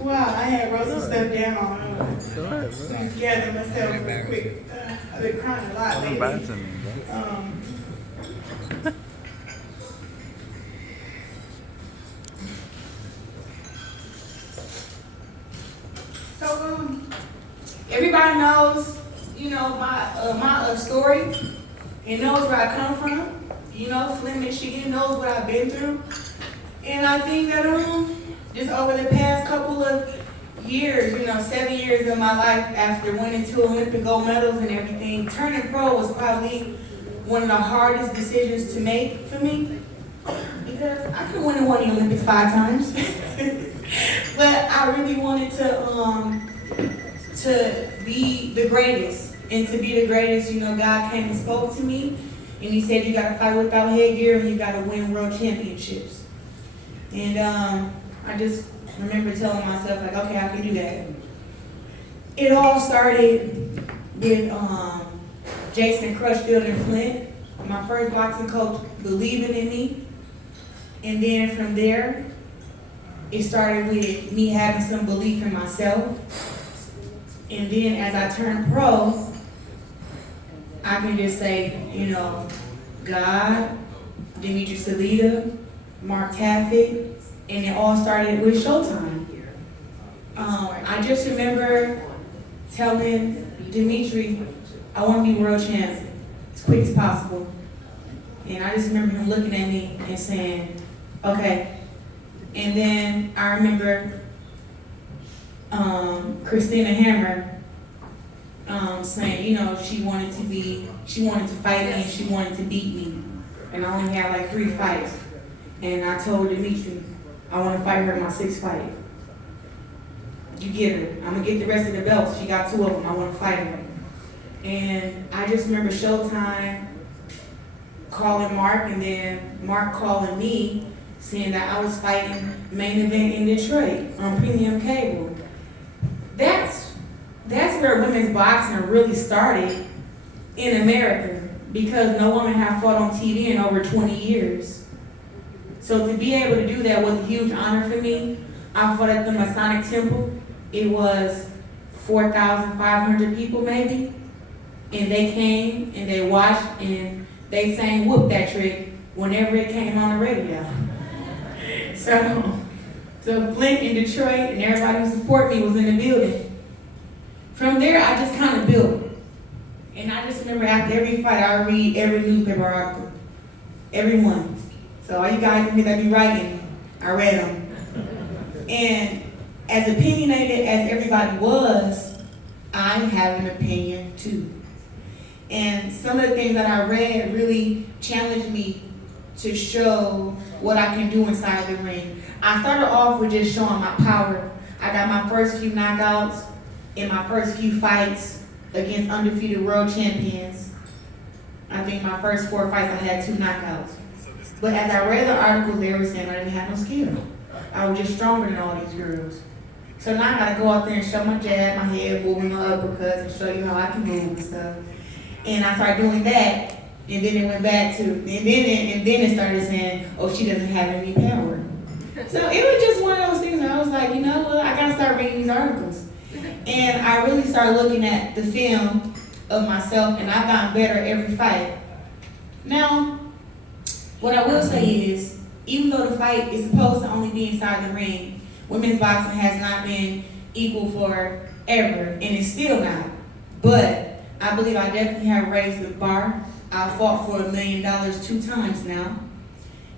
Wow, I had wrote some stuff down. Go ahead, bro. Gather myself real quick. I've been crying a lot Don't lately. embarrass me, bro. So everybody knows, my story and knows where I come from. Flint, Michigan, knows what I've been through. And I think that just over the past couple of years, 7 years of my life after winning 2 Olympic gold medals and everything, turning pro was probably one of the hardest decisions to make for me. Because I could win and won the Olympics 5 times. But I really wanted to be the greatest. And to be the greatest, God came and spoke to me. And he said, you got to fight without headgear and you got to win world championships. And I just remember telling myself, like, okay, I can do that. It all started with Jason Crutchfield and Flint, my first boxing coach, believing in me. And then from there, it started with me having some belief in myself. And then as I turned pro, I can just say, God, Dimitri Salita, Mark Taffet, and it all started with Showtime. I just remember telling Dimitri, I want to be world champ as quick as possible. And I just remember him looking at me and saying, okay. And then I remember Christina Hammer saying, she wanted to fight me and she wanted to beat me. And I only had like 3 fights. And I told Dimitri, I want to fight her in my 6th fight. You get her. I'm going to get the rest of the belts. She got 2 of them. I want to fight her. And I just remember Showtime calling Mark and then Mark calling me saying that I was fighting main event in Detroit on premium cable. That's where women's boxing really started in America because no woman had fought on TV in over 20 years. So to be able to do that was a huge honor for me. I fought at the Masonic Temple. It was 4,500 people maybe. And they came and they watched and they sang Whoop That Trick whenever it came on the radio. So Flint in Detroit and everybody who supported me was in the building. From there, I just kind of built. And I just remember after every fight, I would read every newspaper article. Every one. So all you guys in here that be writing, I read them. And as opinionated as everybody was, I have an opinion too. And some of the things that I read really challenged me to show what I can do inside the ring. I started off with just showing my power. I got my first few knockouts in my first few fights against undefeated world champions. I think my first 4 fights I had 2 knockouts. But as I read the articles, they were saying I didn't have no skill. I was just stronger than all these girls. So now I gotta go out there and show my jab, my head, moving my uppercuts, and show you how I can move and stuff. And I started doing that, and then it went back to, and then it started saying, oh, she doesn't have any power. So it was just one of those things where I was like, you know what, I gotta start reading these articles. And I really started looking at the film of myself, and I've gotten better every fight. Now, what I will say is, even though the fight is supposed to only be inside the ring, women's boxing has not been equal forever, and it's still not. But I believe I definitely have raised the bar. I fought for $1 million 2 times now.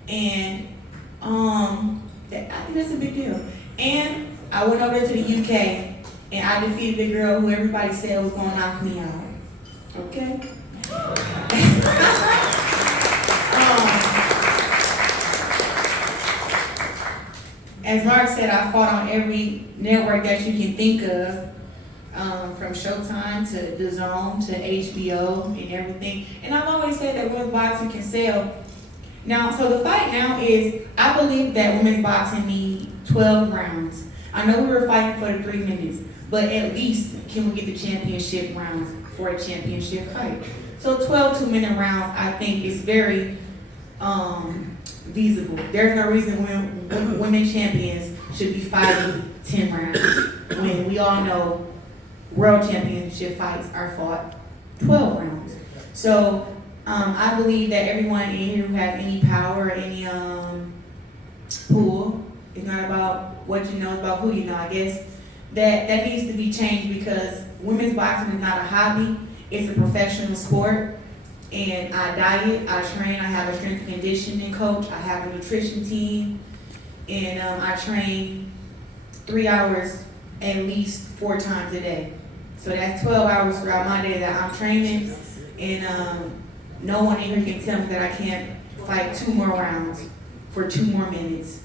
And I think that's a big deal. And I went over to the UK, and I defeated the girl who everybody said was gonna knock me out. Okay? As Mark said, I fought on every network that you can think of, from Showtime to DAZN to HBO and everything. And I've always said that women's boxing can sell. Now, so the fight now is, I believe that women's boxing needs 12 rounds. I know we were fighting for the 3 minutes, but at least can we get the championship rounds for a championship fight? So 12 2-minute rounds, I think, is very feasible. There's no reason women champions should be fighting 10 rounds. When we all know world championship fights are fought 12 rounds. So I believe that everyone in here who has any power or any pull, it's not about what you know, it's about who you know, I guess. That needs to be changed because women's boxing is not a hobby, it's a professional sport. And I diet, I train, I have a strength and conditioning coach, I have a nutrition team, and I train 3 hours at least 4 times a day. So that's 12 hours throughout my day that I'm training, and no one in here can tell me that I can't fight 2 more rounds for 2 more minutes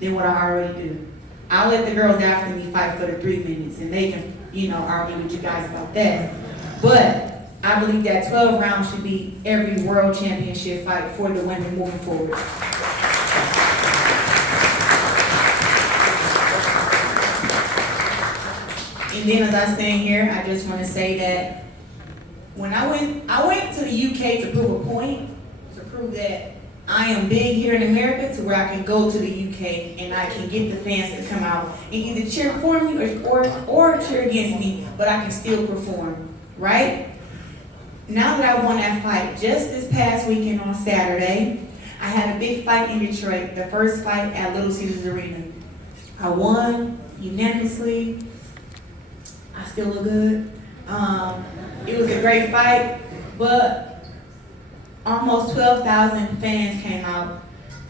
than what I already do. I'll let the girls after me fight for the 3 minutes, and they can, argue with you guys about that. But I believe that 12 rounds should be every world championship fight for the women moving forward. And then as I stand here, I just want to say that when I went to the UK to prove a point, to prove that I am big here in America, to where I can go to the UK and I can get the fans to come out and either cheer for me or cheer against me, but I can still perform, right? Now that I won that fight, just this past weekend on Saturday, I had a big fight in Detroit, the first fight at Little Caesars Arena. I won unanimously. I still look good. It was a great fight, but almost 12,000 fans came out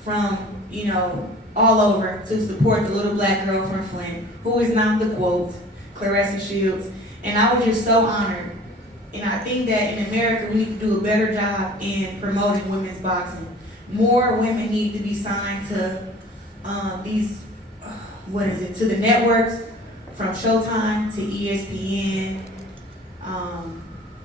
from, all over to support the little black girl from Flint, who is now the quote, Claressa Shields. And I was just so honored. And I think that in America, we need to do a better job in promoting women's boxing. More women need to be signed to to the networks, from Showtime to ESPN,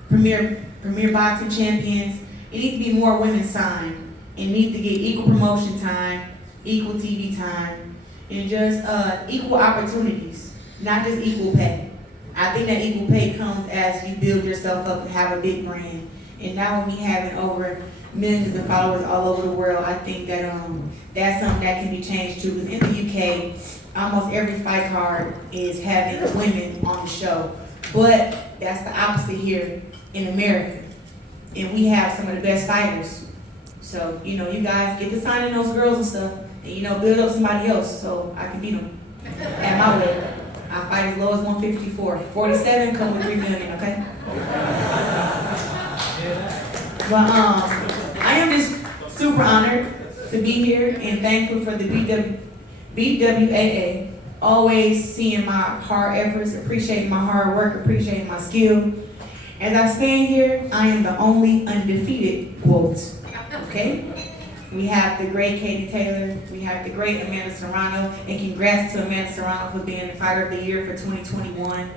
Premier Boxing Champions. It needs to be more women signed. It needs to get equal promotion time, equal TV time, and just equal opportunities, not just equal pay. I think that equal pay comes as you build yourself up and have a big brand. And now with me having over millions of followers all over the world, I think that that's something that can be changed too. Because in the UK, almost every fight card is having women on the show. But that's the opposite here in America. And we have some of the best fighters. So, you guys get to signing those girls and stuff, and build up somebody else so I can beat them at my weight. I fight as low as 154. 47 come with $3 million, okay? But I am just super honored to be here and thankful for the BWAA, always seeing my hard efforts, appreciating my hard work, appreciating my skill. As I stand here, I am the only undefeated quote, okay? We have the great Katie Taylor, we have the great Amanda Serrano, and congrats to Amanda Serrano for being the Fighter of the Year for 2021.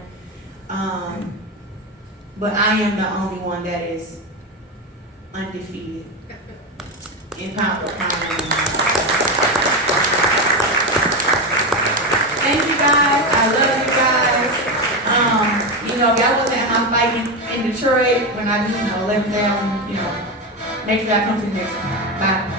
But I am the only one that is undefeated in pound for pound. Thank you guys, I love you guys. Y'all wasn't at my fight in Detroit when I just, let them down, make sure I come to the next one. Bye.